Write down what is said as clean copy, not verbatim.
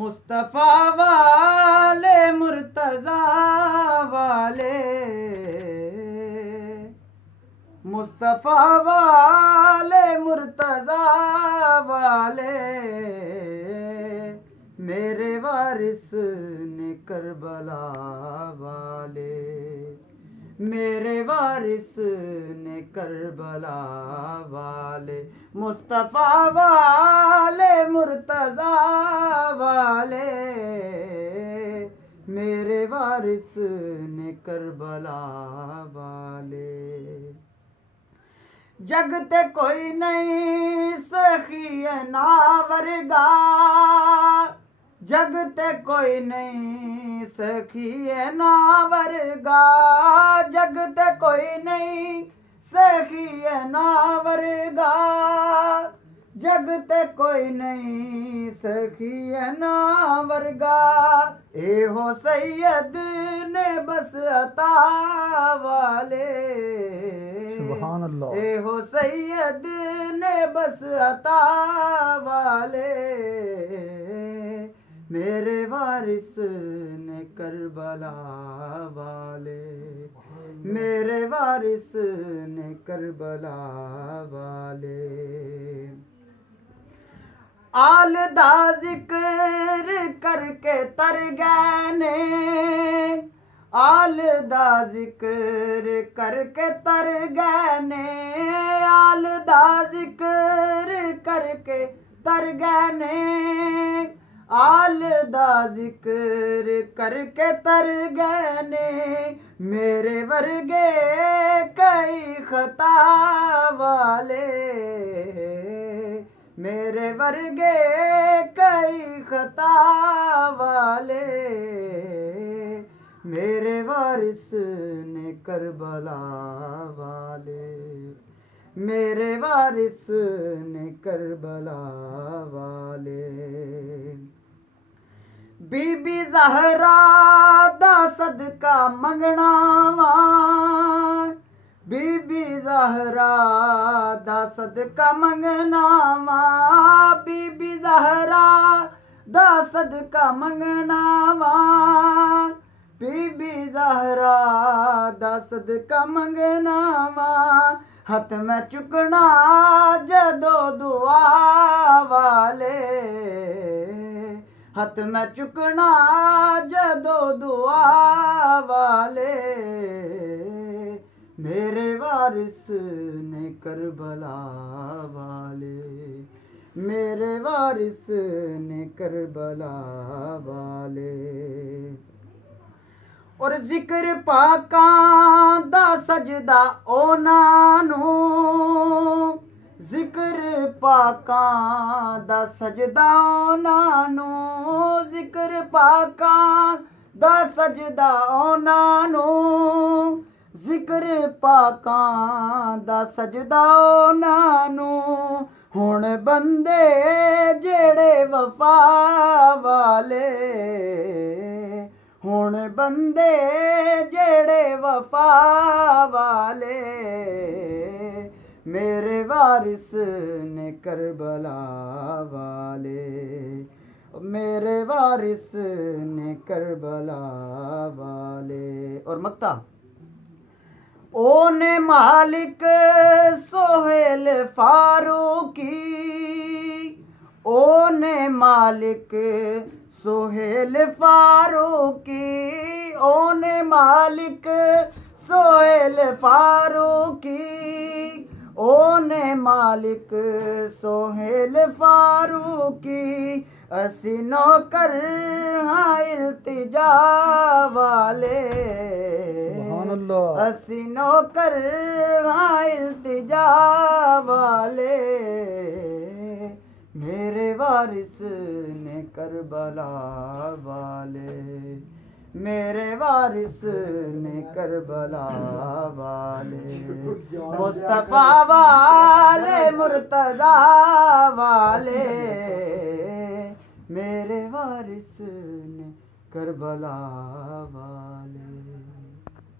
مصطفیٰ والے مرتضیٰ والے، مصطفیٰ والے مرتضیٰ والے، میرے وارث نے کربلا والے، میرے وارث نے کربلا والے، مصطفیٰ والے مرتضیٰ والے، میرے وارث نے کربلا والے۔ جگتے کوئی نہیں سخی ناورگا، جگتے کوئی نہیں سخی ناورگا، جگتے کوئی نہیں سخی ناورگا، جگتے کوئی نہیں سخی ناورگا، اے ہو سید نے بس عطا والے، سبحان اللہ، اے ہو سید نے بس عطا والے، میرے وارث نے کربلا والے، میرے وارث نے کربلا والے۔ آل دا ذکر کر کے تر گئے نے، آل دا ذکر کر کے تر گئے نے، آل دا ذکر کر کے تر گئے نے، آل دا ذکر کر کے تر گئے نے، میرے ورگے کئی خطا والے، میرے ورگے کئی خطا والے، میرے وارث نے کربلا والے، میرے وارث نے کربلا والے۔ بی بی زہرا دا صدقہ منگنا وا، بی بی زہرا دا صدقہ منگنا وا، بی بی زہرا دا صدقہ منگنا وا، بی بی زہرا دا صدقہ منگنا وا، ہاتھ میں چکنا جدو دعا والے، ہاتھ میں چکنا جدو دعا والے، میرے وارث نے کربلا والے، میرے وارث نے کربلا والے۔ اور ذکر پاکاں دا سجدہ اونا نو، ذکر پاکاں دا سجدہ اونا نو، ذکر پاکاں دا سجدہ اونا نو، ذکر پاکاں دا سجدہ اونا نو، ہن بندے جڑے وفا والے، ہن بندے جڑے وفا والے، میرے وارث نے کربلا والے، میرے وارث نے کربلا والے۔ اور مکتا اونے مالک سہیل فاروقی، اونے مالک سہیل فاروقی، اونے مالک سہیل فاروقی، اونے مالک سہیل فاروقی، اسی نوکر ہاں التجا والے، سبحان اللہ، اسی نوکر ہاں التجا والے، میرے وارث نے کربلا والے، میرے وارث نے کربلا والے، مصطفیٰ والے مرتضیٰ والے، میرے وارث نے کربلا والے۔